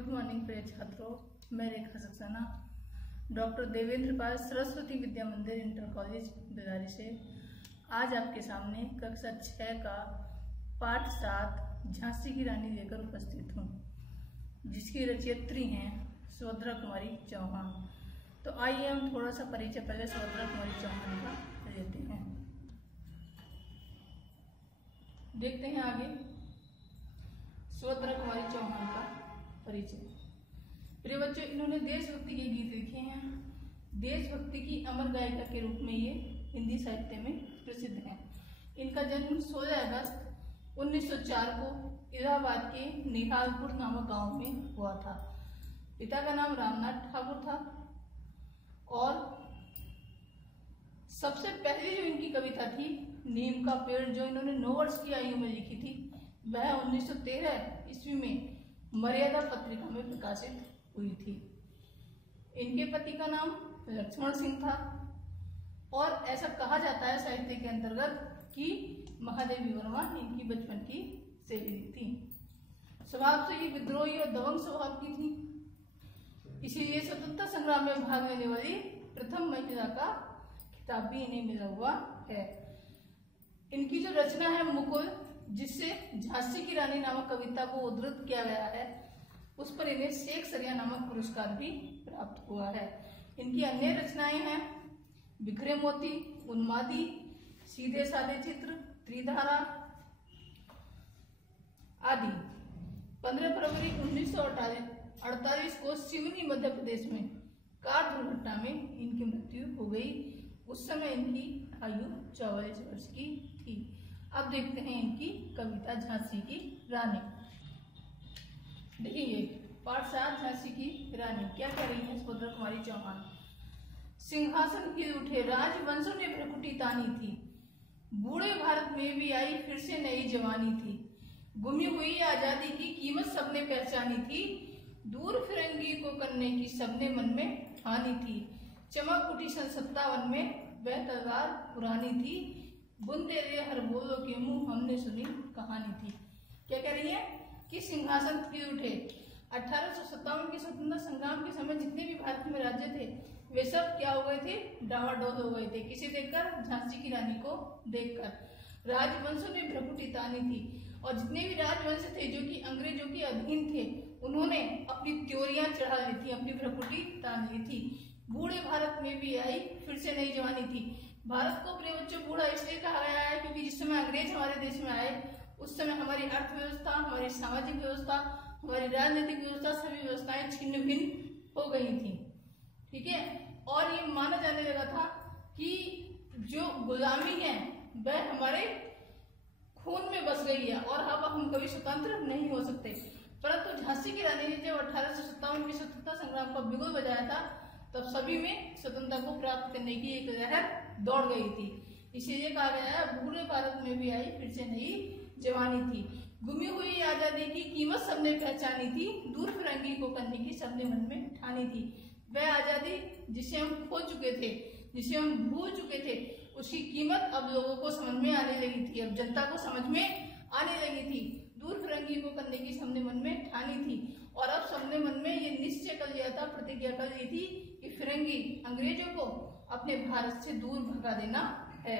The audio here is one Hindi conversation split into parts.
गुड मॉर्निंग प्रिय छात्रों, मैं रेखा सक्सेना डॉक्टर देवेंद्र पाल सरस्वती विद्या मंदिर इंटर कॉलेज बिलारी से आज आपके सामने कक्षा 6 का पाठ 7 झांसी की रानी लेकर उपस्थित हूँ, जिसकी रचयित्री हैं सुभद्रा कुमारी चौहान। तो आइए हम थोड़ा सा परिचय पहले सुभद्रा कुमारी चौहान का लेते हैं। देखते हैं आगे सुभद्रा कुमारी चौहान का परिचय। प्रिय बच्चों, इन्होंने देशभक्ति के गीत लिखे हैं। देशभक्ति की अमर गायिका के रूप में ये हिंदी साहित्य में प्रसिद्ध हैं। इनका जन्म 16 अगस्त 1904 को इलाहाबाद के निहालपुर नामक गांव में हुआ था। पिता का नाम रामनाथ ठाकुर था और सबसे पहली जो इनकी कविता थी नीम का पेड़, जो इन्होंने 9 वर्ष की आयु में लिखी थी, वह 1913 ईस्वी में मर्यादा पत्रिका में प्रकाशित हुई थी। इनके पति का नाम लक्ष्मण सिंह था और ऐसा कहा जाता है साहित्य के अंतर्गत कि महादेवी वर्मा इनकी बचपन की सहेली थी। स्वभाव से ही विद्रोही और दबंग स्वभाव की थी, इसीलिए स्वतंत्रता संग्राम में भाग लेने वाली प्रथम महिला का खिताब भी इन्हें मिला हुआ है। इनकी जो रचना है मुकुल, जिससे झांसी की रानी नामक कविता को उद्धृत किया गया है, उस पर इन्हें शेक्सपियर नामक पुरस्कार भी प्राप्त हुआ है। इनकी अन्य रचनाएं हैं बिखरे मोती, उन्मादी, सीधे साधे चित्र, त्रिधारा आदि। 15 फरवरी 1948 को सिवनी मध्य प्रदेश में कार दुर्घटना में इनकी मृत्यु हो गई। उस समय इनकी आयु 44 वर्ष की थी। अब देखते हैं इनकी कविता झांसी की रानी। देखिए पाठ 7 झांसी की रानी क्या कह रही है सुभद्रा कुमारी चौहान। सिंहासन हिल उठे, राजवंशों ने भ्रकुटी तानी थी, बूढ़े भारत में भी आई फिर से नई जवानी थी, गुमी हुई आजादी की कीमत सबने पहचानी थी, दूर फिरंगी को करने की सबने मन में ठानी थी, चमक उठी सन 57 में वह तलवार पुरानी थी, बुनते रे हर बोलो के मुंह हमने सुनी कहानी थी। क्या कह रही है कि सिंहासन हिल उठे। 1857 के स्वतंत्रता संग्राम के समय जितने भी भारत में राज्य थे वे सब क्या हो गए थे, डावाडोल हो गए थे। किसे देखकर? झांसी की रानी को देखकर। राजवंशों ने भ्रकुटी तानी थी और जितने भी राजवंश थे जो कि अंग्रेजों के अधीन थे, उन्होंने अपनी त्योरियां चढ़ा ली थी, अपनी भ्रकुटी तान ली थी। बूढ़े भारत में भी आई फिर से नई जवानी थी। भारत को प्रिय बच्चों बूढ़ा इसलिए कहा गया है क्योंकि जिस समय अंग्रेज हमारे देश में आए उस समय हमारी अर्थव्यवस्था, हमारी सामाजिक व्यवस्था, हमारी राजनीतिक व्यवस्था, सभी व्यवस्थाएं छिन्न भिन्न हो गई थी। ठीक है, और ये माना जाने लगा था कि जो गुलामी है वह हमारे खून में बस गई है और अब हम कभी स्वतंत्र नहीं हो सकते। परंतु झांसी की रानी ने जब 1857 में स्वतंत्रता संग्राम का बिगुल बजाया था, तब सभी में स्वतंत्रता को प्राप्त करने की एक लहर दौड़ गई थी। इसीलिए कहा गया है बूढ़े भारत में भी आई फिर से नई जवानी थी, गुमी हुई आजादी की कीमत सबने पहचानी थी, दूर फिरंगी को करने की सबने मन में ठानी थी। वह आजादी जिसे हम खो चुके थे, जिसे हम भूल चुके थे, उसकी कीमत अब लोगों को समझ में आने लगी थी, अब जनता को समझ में आने लगी थी। दूर फिरंगी को करने की सबने मन में ठानी थी और अब सबने मन में ये निश्चय कर लिया था, प्रतिज्ञा कर ली थी कि फिरंगी अंग्रेजों को अपने भारत से दूर भगा देना है।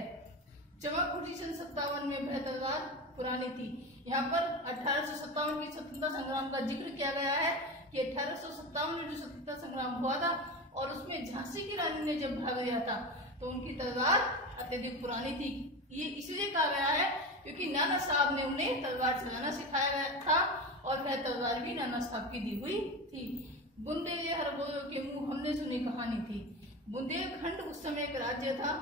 चमक उठी सन 57 में वह तलवार पुरानी थी। यहाँ पर 1857 की स्वतंत्रता संग्राम का जिक्र किया गया है कि 1857 में जो स्वतंत्रता संग्राम हुआ था और उसमें झांसी की रानी ने जब भाग लिया था तो उनकी तलवार अत्यधिक पुरानी थी। ये इसलिए कहा गया है क्योंकि नाना साहब ने उन्हें तलवार चलाना सिखाया गया था और वह तलवार भी नाना साहब की दी हुई थी। बुंदेलखंड के मुंह हमने सुनी कहानी थी। बुंदेलखंड उस समय एक राज्य था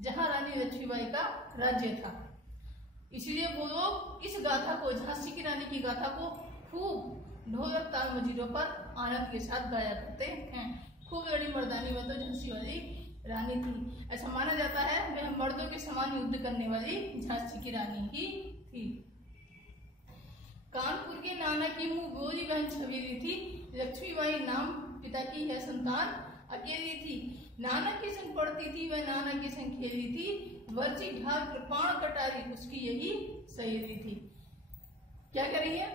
जहां रानी लक्ष्मीबाई का राज्य था। इसलिए वो लोग इस गाथा को, झांसी की रानी की गाथा को खूब ढोलक ताल मजीरों पर आनंद के साथ गाया करते हैं। खूब बड़ी मर्दानी में तो झांसी वाली रानी थी। ऐसा माना जाता है वह मर्दों के समान युद्ध करने वाली झांसी की रानी ही थी। कानपुर के नाना की मुंह बोली बहन छबीली थी, लक्ष्मीबाई नाम पिता की है संतान अकेली थी, नाना के संग पढ़ती थी वह नाना के संग खेली थी, वर्ची ढाल कृपाण कटारी उसकी यही सहेली थी। क्या कह रही है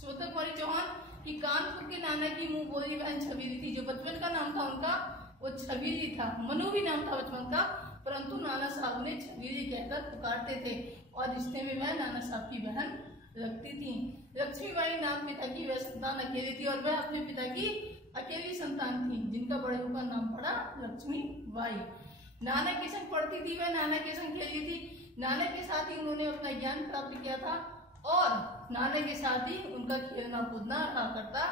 सुभद्रा कुमारी चौहान कि कानपुर के नाना की मुंह बोली बहन छबीली थी। जो बचपन का नाम था उनका वो छबीली था, मनु भी नाम था बचपन का, परंतु नाना साहब ने छबीली कहकर पुकारते थे और रिश्ते में वह नाना साहब की बहन लगती थी। लक्ष्मीबाई नाम पिता की वह संतान अकेली थी और वह अपने पिता की अकेली संतान थी, जिनका बड़े होकर नाम पड़ा लक्ष्मीबाई। नाना के संग पढ़ती थी वह, नाना के संग खेलती थी, नाना के साथ ही उन्होंने अपना ज्ञान प्राप्त किया था और नाना के साथ ही उनका खेलना कूदना रहा करता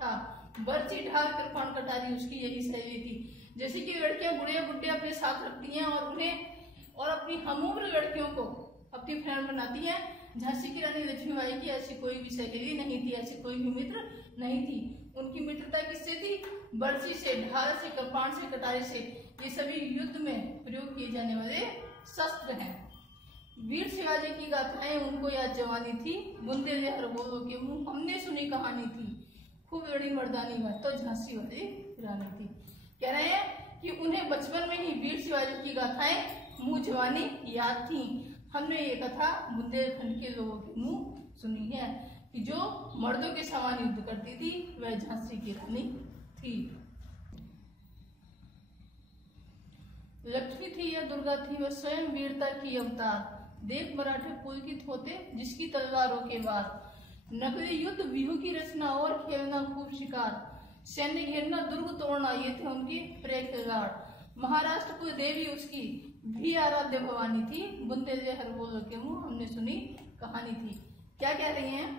था। बर्ची ढाल कृपाण कटारी उसकी यही शैली थी। जैसे कि लड़कियां बुढ़िया बुढ़े अपने साथ रखती हैं और उन्हें और अपनी हमउम्र लड़कियों को अपनी फ्रेंड बनाती हैं, झांसी की रानी लक्ष्मीबाई की ऐसी कोई भी सहेली नहीं थी, ऐसी कोई भी मित्र नहीं थी। उनकी मित्रता किससे थी? बर्छी से, ढाल से, कृपाण से, कटारी से। ये सभी युद्ध में प्रयोग किए जाने वाले शस्त्र हैं। वीर शिवाजी की गाथाएं उनको याद जवानी थी, बुंदेले हर बोलो के मुंह हमने सुनी कहानी थी, खूब बड़ी मर्दानी वह तो झांसी वाली रानी थी। कह रहे हैं कि उन्हें बचपन में ही वीर शिवाजी की गाथाएं मुंह जवानी याद थी। हमने ये कथा बुंदेलखंड के लोगों के मुंह सुनी है कि जो मर्दों के समान युद्ध करती थी वह झांसी की रानी थी। लक्ष्मी थी या दुर्गा थी, वह स्वयं वीरता की अवतार, देख मराठे पुलकित होते जिसकी तलवारों के वार, नकली युद्ध व्यूह की रचना और खेलना खूब शिकार, सैन्य घेरना दुर्ग तोड़ना ये थे उनकी प्रिय खिलाड़। महाराष्ट्र कुल देवी उसकी भी आराध्य भवानी थी, बुंदेले हर बोलो के मुंह हमने सुनी कहानी थी। क्या कह रही हैं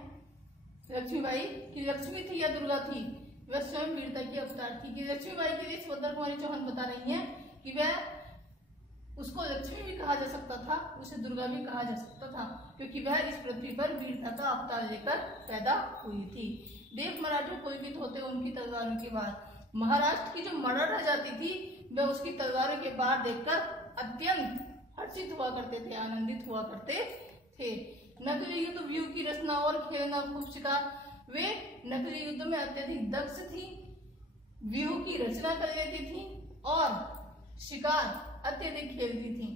लक्ष्मीबाई कि लक्ष्मी थी या दुर्गा थी, वह स्वयं वीरता की अवतार थी। कि लक्ष्मीबाई के लिए सुभद्रा कुमारी चौहान बता रही हैं कि वह उसको लक्ष्मी भी कहा जा सकता था, उसे दुर्गा भी कहा जा सकता था, क्योंकि वह इस पृथ्वी पर वीरता का अवतार लेकर पैदा हुई थी। देख मराठे पुलकित होते उनकी तलवारों के बाद, महाराष्ट्र की जो मराठा जाति थी वह उसकी तलवारों के बार देखकर अत्यंत हर्षित हुआ करते थे, आनंदित हुआ करते थे। नकली युद्ध व्यूह की रचना और खेलना खूब शिकार, वे नकली युद्ध में अत्यधिक दक्ष थी, व्यूह की रचना कर लेती थी और शिकार अत्यधिक खेलती थी।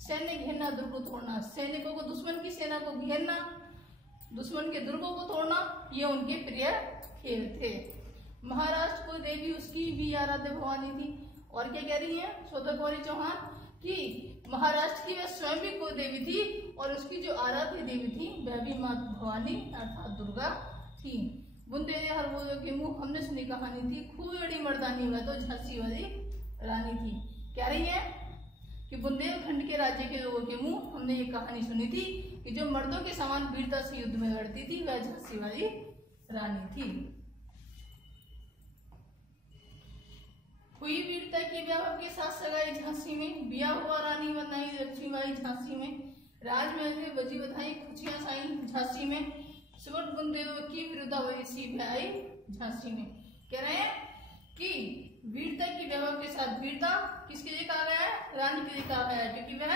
सैन्य घेरना दुर्ग तोड़ना, सैनिकों को दुश्मन की सेना को घेरना, दुश्मन के दुर्गों को तोड़ना ये उनके प्रिय खेल थे। महाराष्ट्र को देवी उसकी भी आराध्य भवानी थी। और क्या कह रही है सुभद्रा कुमारी चौहान कि महाराष्ट्र की वह स्वयं भी कुल देवी थी और उसकी जो आराध्य देवी थी वह भी माँ भवानी अर्थात दुर्गा थी। बुंदेले हर बोलो के मुंह हमने सुनी कहानी थी, खूब बड़ी मर्दानी वह तो झांसी वाली रानी थी। कह रही है कि बुंदेलखंड के राज्य के लोगों के मुंह हमने ये कहानी सुनी थी कि जो मर्दों के समान वीरता से युद्ध में लड़ती थी वह झांसी वाली रानी थी। हुई वीरता के ब्याह के साथ सगाई झांसी में, बिया हुआ रानी बनाई लक्ष्मीबाई झांसी में, राजमहल में बजी बधाई खुशियां साई झांसी में, सुवर्ण बुंदेलों की विरुद्धावैसी भी आई झांसी में। कह रहे हैं कि वीरता की व्यवहार के साथ, वीरता किसके लिए कहा गया है? रानी के लिए कहा गया है, क्योंकि वह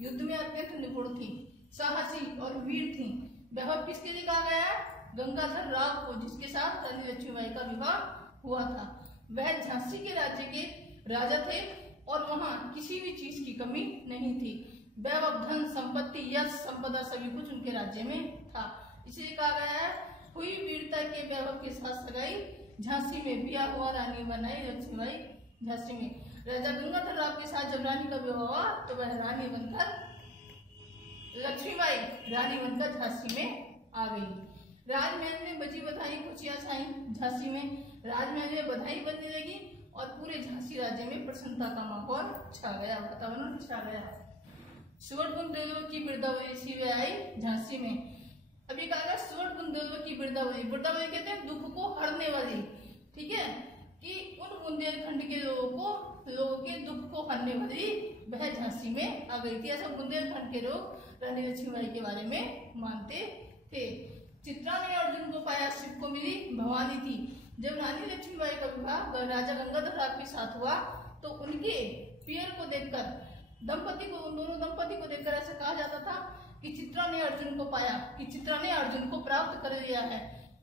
युद्ध में अत्यंत निपुण थी, साहसी और वीर थी। व्यवहार किसके लिए कहा गया है? गंगाधर राव को, जिसके साथ रानी लक्ष्मीबाई का विवाह हुआ था। वह झांसी के राज्य के राजा थे और वहां किसी भी चीज की कमी नहीं थी। वैभव, धन, संपत्ति, यश, संपदा सभी कुछ उनके राज्य में था। इसलिए कहा गया है हुई वीरता के वैभव के साथ सगाई झांसी में, बिया हुआ रानी बनाई लक्ष्मीबाई झांसी में। राजा गंगाधर राव के साथ जब रानी का विवाह हुआ तो वह रानी बनकर लक्ष्मीबाई रानी बनकर झांसी में आ गई। राजमहल में बजी बधाई खुशियां छाई झांसी में, राजमहल में बधाई बजने लगी और पूरे झांसी राज्य में प्रसन्नता का माहौल छा गया, वातावरण छा गया। सुवर्ण बुंदेलों की बिरदावली वे आई झांसी में। अभी कहा सुवर्ण बुंदेलों की बिरदावली, बिरदावली कहते हैं दुख को हरने वाली, ठीक है, कि उन बुंदेलखंड के लोगों के दुख को हरने वाली वह झांसी में आ गई थी। ऐसा बुंदेलखंड के लोग रानी लक्ष्मीबाई के बारे में मानते थे। चित्रा ने अर्जुन को पाया, शिव को मिली भवानी थी। जब रानी लक्ष्मीबाई का विवाह राजा गंगाधर राव के साथ हुआ तो उनके पियर को देखकर उन दोनों दंपति को देखकर ऐसा कहा जाता था कि चित्रा ने अर्जुन को पाया, कि चित्रा ने अर्जुन को प्राप्त कर लिया है।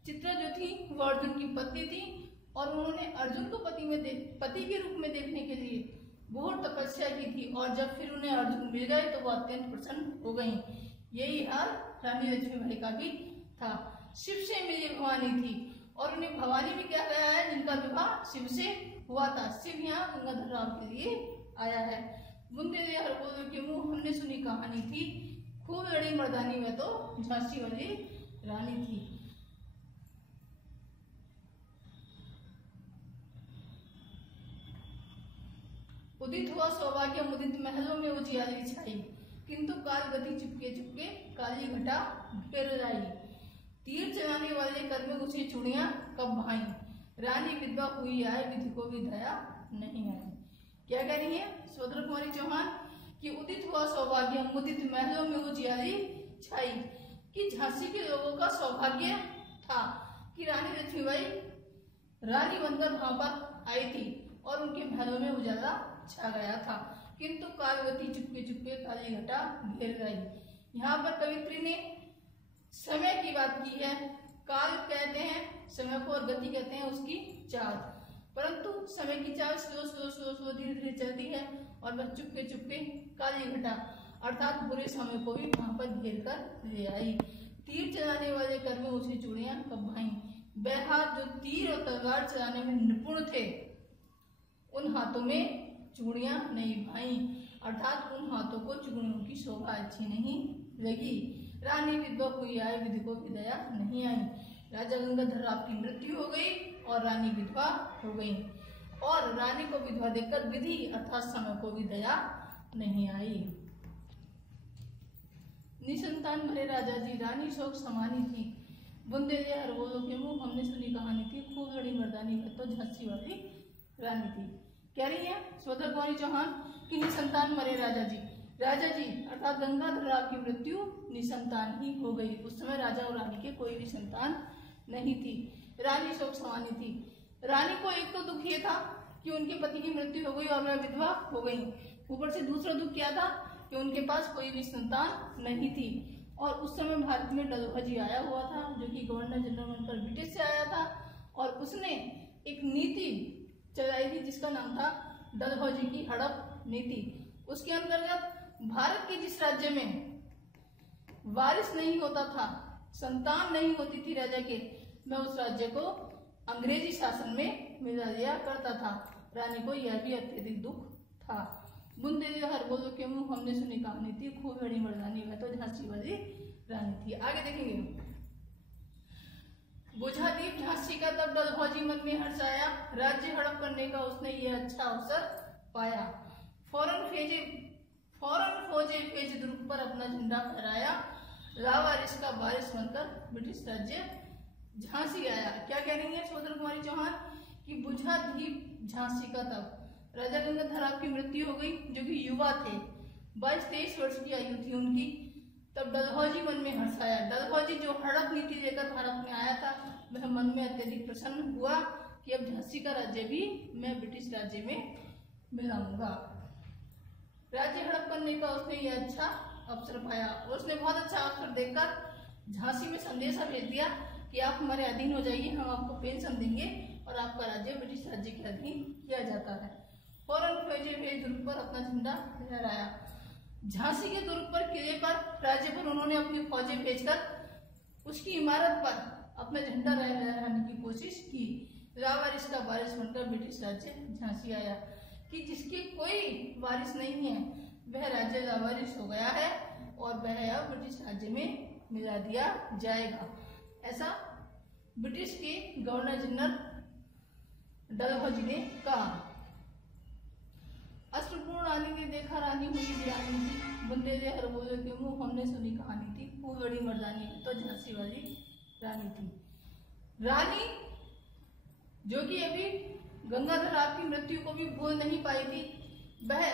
चित्रा जो थी वो अर्जुन की पत्नी थी और उन्होंने अर्जुन को पति के रूप में देखने के लिए बहुत तपस्या की थी और जब फिर उन्हें अर्जुन मिल गए तो वो अत्यंत प्रसन्न हो गई। यही हाल रानी लक्ष्मीबाई का भी था। शिव से मिली भवानी थी और उन्हें भवानी भी क्या गया है, जिनका विवाह शिव से हुआ था। शिव यहाँ गंगाधर राव के लिए आया है। बुंदे दे हर बोलो के मुंह हमने सुनी कहानी थी, खूब लड़ी मर्दानी में तो झांसी वाली रानी थी। उदित हुआ सौभाग्य मुदित महलों में उजियारी छाई, किंतु काल गति चुपके चुपके काली घटा घेर आई। तीर चलाने वाले कर में उसे चूड़ियां कब भाई, रानी विधवा हुई आए विधि को भी दया नहीं आई। क्या कह रही है स्वतंत्र कुमारी चौहान कि उदित हुआ सौभाग्य मुदित महलों में उजियारी छाई, कि झांसी के लोगों का सौभाग्य था कि रानी लक्ष्मीबाई रानी बनकर वहां पर आई थी और उनके महलों में उजाला छा गया था, किंतु कालगति चुपके चुपके काली घटा घेर गई। यहाँ पर कवित्री ने समय की बात की है। काल कहते हैं समय को और गति कहते हैं उसकी चाल, परंतु समय की चाल स्लो स्लो स्लो स्लो धीरे धीरे चलती है और वह चुपके चुपके काली घटा अर्थात बुरे समय को भी वहां पर घेर कर ले आई। तीर चलाने वाले कर में उसे चूड़ियां कब भाई, बेहाथ जो तीर और तलवार चलाने में निपुण थे उन हाथों में चूड़ियां नहीं भाई, अर्थात उन हाथों को चूड़ियों की शोभा अच्छी नहीं लगी। रानी विधवा हुई आए विधि को भी दया नहीं आई। राजा गंगाधर राव की मृत्यु हो गई और रानी विधवा हो गई, और रानी को विधवा देखकर विधि अर्थात समय को भी दया नहीं आई। निसंतान भरे राजा जी रानी शोक समानी थी, बुंदे दे हर बोलो के मुंह हमने सुनी कहानी थी, खूब लड़ी मर्दानी में तो झांसी वाली रानी थी। कह रही है स्वतंत्र कुमारी चौहान कि निसंतान मरे राजा जी अर्थात गंगाधर राव की मृत्यु निसंतान ही हो गई। उस समय राजा और रानी के कोई भी संतान नहीं थी। रानी शोक समानी थी। रानी को एक तो दुख ये था कि उनके पति की मृत्यु हो गई और वह विधवा हो गई, ऊपर से दूसरा दुख क्या था कि उनके पास कोई भी संतान नहीं थी। और उस समय भारत में डलहौजी आया हुआ था जो कि गवर्नर जनरल बनकर ब्रिटिश से आया था, और उसने एक नीति चलाई थी जिसका नाम था डलहौजी की हड़प नीति। उसके अंतर्गत भारत के जिस राज्य में वारिस नहीं होता था, संतान नहीं होती थी राजा के, मैं उस राज्य को अंग्रेजी शासन में मिला दिया करता था। रानी को यह भी अत्यधिक दुख था। बुंदे दे हर बोलो के मुंह हमने सुनी कहानी थी, खूब बड़ी मर्दानी में तो झांसी वाली रानी थी। आगे देखेंगे। बुझा दीप झांसी का तब डलहौजी मन में हर्ष आया, राज्य हड़प करने का उसने ये अच्छा अवसर पाया। फौरन फौजे फेज दुर्ग पर अपना झंडा फहराया, लावारिस का वारिस बनकर ब्रिटिश राज्य झांसी आया। क्या कह रही है स्वतंत्र कुमारी चौहान कि बुझा दीप झांसी का तब राजा गंगाधर राव की मृत्यु हो गई जो कि युवा थे, 22-23 वर्ष की आयु थी उनकी। तब डलहौजी मन में हर्ष आया। डलहौजी जो हड़प नीति लेकर भारत में आया था वह मन में अत्यधिक प्रसन्न हुआ कि अब झांसी का राज्य भी मैं ब्रिटिश राज्य में मिलाऊंगा। राज्य हड़प करने का उसने यह अच्छा अवसर पाया और उसने बहुत अच्छा अवसर देखकर झांसी में संदेशा भेज दिया कि आप हमारे अधीन हो जाइए, हम आपको पेंशन देंगे और आपका राज्य ब्रिटिश राज्य के अधीन किया जाता है। फौरन फौजे भेज दुर्ग पर अपना झंडा लहराया। झांसी के दुर्ग पर, किले पर, राज्य पर उन्होंने अपनी फौजें भेजकर उसकी इमारत पर अपना झंडा लहराने की कोशिश की। लावारिस का वारिस बनकर ब्रिटिश राज्य झांसी आया कि जिसकी कोई वारिस नहीं है वह राज्य लावारिस हो गया है और वह अब ब्रिटिश राज्य में मिला दिया जाएगा, ऐसा ब्रिटिश के गवर्नर जनरल डलहौजी ने कहा। अष्टपूर्ण रानी ने देखा रानी हुई वीरानी थी, बुंदे दे हर बोले के मुंह हमने सुनी कहानी थी, खूब बड़ी मर्दानी तो झांसी वाली रानी थी। रानी जो कि अभी गंगाधर राव की मृत्यु को भी भूल नहीं पाई थी, वह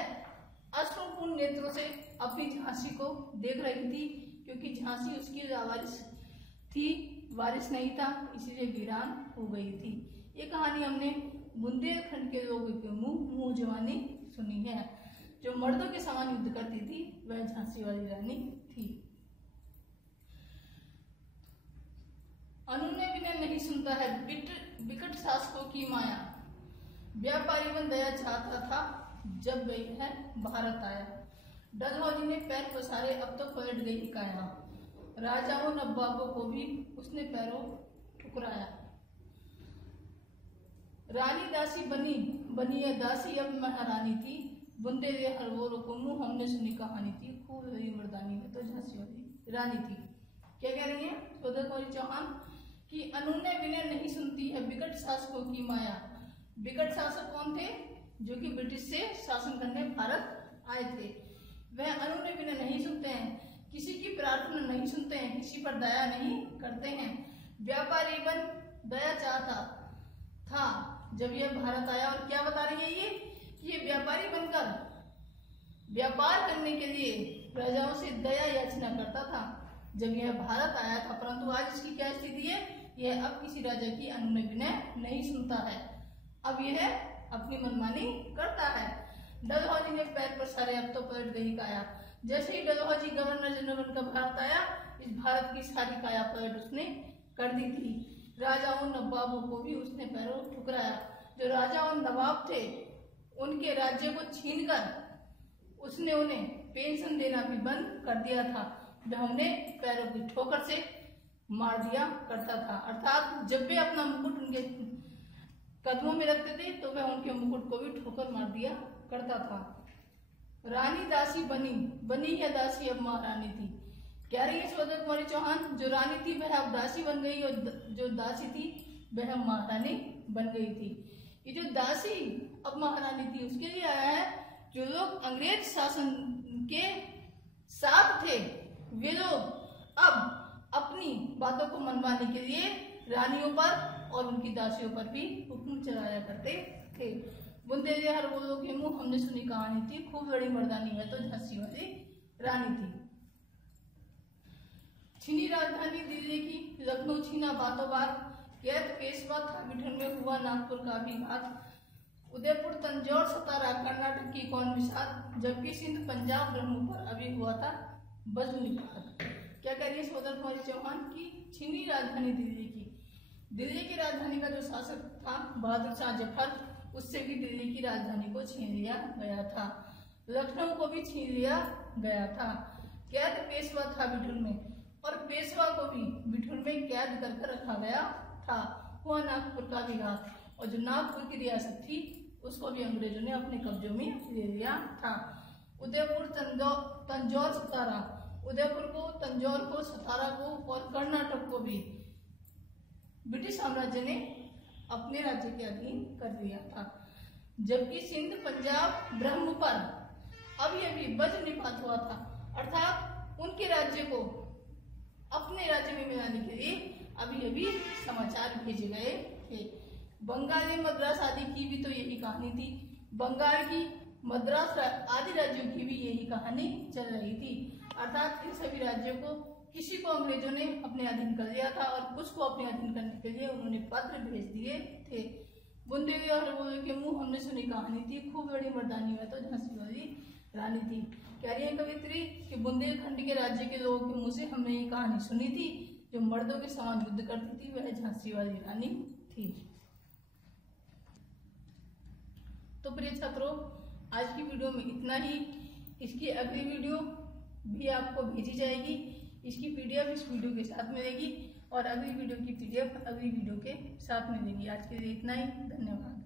अश्रुपूर्ण नेत्रों से अपनी झांसी को देख रही थी क्योंकि झांसी उसकी लावारिस थी, वारिस नहीं था, इसीलिए वीरान हो गई थी। ये कहानी हमने बुंदेलखंड के लोगों के मुंह जवानी सुनी है। जो मर्दों के समान युद्ध करती थी वह झांसी वाली रानी थी। अनुनय विनय नहीं सुनता है विकट शासकों की माया, व्यापारी बन दया चाहता था जब वह भारत आया। डलहौजी ने पैर पसारे, अब तो पलट गई काया, राजाओं नवाबों को भी उसने पैरों ठुकराया। रानी दासी बनी बनी है दासी अब महारानी थी, बुंदे दे हर वो रुकुमू हमने सुनी कहानी थी, खूब रही मर्दानी में तो झांसी वाली रानी थी। क्या कह रही है सौदागर कुंवरी चौहान कि अनूने विनय नहीं सुनती है विकट शासकों की माया। विकट शासक कौन थे? जो कि ब्रिटिश से शासन करने भारत आए थे। वह अनूने विनय नहीं सुनते हैं, किसी की प्रार्थना नहीं सुनते हैं, किसी पर दया नहीं करते हैं। व्यापारी बन दया चाहता था जब यह भारत आया। और क्या बता रही है ये व्यापारी बनकर व्यापार करने के लिए प्रजाओं से दया याचना करता था जब यह भारत आया था, परंतु आज इसकी क्या स्थिति है? यह अब किसी राजा की अनुनय विनय नहीं सुनता है, अब यह अपनी मनमानी करता है। डलहौजी ने पैर पसारे अब तो पलट गई काया। जैसे ही डलहौजी गवर्नर जनरल बनकर भारत आया, इस भारत की सारी काया पलट उसने कर दी थी। राजाओं नवाबों को भी उसने पैरों ठुकराया। जो राजा और नवाब थे उनके राज्य को छीनकर उसने उन्हें पेंशन देना भी बंद कर दिया था, जो हमने पैरों की ठोकर से मार दिया करता था। अर्थात जब भी अपना मुकुट उनके कदमों में रखते थे तो वह उनके मुकुट को भी ठोकर मार दिया करता था। रानी दासी बनी है दासी अब महारानी थी। कह रही है सौदागर कुंवरी चौहान जो रानी थी वह अब दासी बन गई और जो दासी थी वह महारानी बन गई थी। ये जो दासी अब महारानी थी उसके लिए आया है जो लोग अंग्रेज शासन के साथ थे, वे लोग अब अपनी बातों को मनवाने के लिए रानियों पर और उनकी दासियों पर भी हुक्म चलाया करते थे। बुंदे दे हर वो लोग मुंह हमने सुनी कहानी थी, खूब बड़ी मर्दानी में तो झांसी वाली रानी थी। छीनी राजधानी दिल्ली की, लखनऊ छीना बातों बात, कैद पेशवा था बिठन में हुआ नागपुर का भी घात। उदयपुर तंजौर सतारा कर्नाटक की कौन विषाद, जबकि सिंध पंजाब ब्रह्म पर अभी हुआ था बज्रनिपात। क्या कह रही है सौदागर कुंवरी चौहान की छीनी राजधानी दिल्ली की। दिल्ली की राजधानी का जो शासक था बहादुर शाह जफर, उससे भी दिल्ली की राजधानी को छीन लिया गया था, लखनऊ को भी छीन लिया गया था। कैद पेशवा था बिठूर में और पेशवा को भी बिठूर में कैद करके रखा गया था। हुआ नागपुर का भी घात और जो नागपुर की रियासत थी उसको भी अंग्रेजों ने अपने कब्जों में ले लिया था। उदयपुर तंजौर सतारा, उदयपुर को, तंजौर को, सतारा को और कर्नाटक को भी ब्रिटिश साम्राज्य ने अपने राज्य के अधीन कर लिया था, जबकि सिंध पंजाब ब्रह्म पर अभी अभी वज्रनिपात हुआ था। अर्थात उनके राज्य को अपने राज्य में मिलाने के लिए अभी अभी समाचार भेजे गए थे। बंगाल मद्रास आदि की भी तो यही कहानी थी। बंगाल की, मद्रास आदि राज्यों की भी यही कहानी चल रही थी। अर्थात इन सभी राज्यों को किसी को अंग्रेजों ने अपने अधीन कर लिया था और कुछ को अपने अधीन करने के लिए उन्होंने पत्र भेज दिए थे। बुंदेली और बोले के मुंह हमने सुनी कहानी थी, खूब बड़ी मर्दानी में तो झांसी वाली रानी थी। कह रही है कवित्री कि बुंदेलखंड के राज्य के लोगों के मुंह से हमने ये कहानी सुनी थी, जो मर्दों के समान युद्ध करती थी वह झांसी वाली रानी थी। तो प्रिय छात्रों, आज की वीडियो में इतना ही। इसकी अगली वीडियो भी आपको भेजी जाएगी। इसकी पीडीएफ इस वीडियो के साथ मिलेगी और अगली वीडियो की पीडीएफ अगली वीडियो के साथ मिलेगी। आज के लिए इतना ही, धन्यवाद।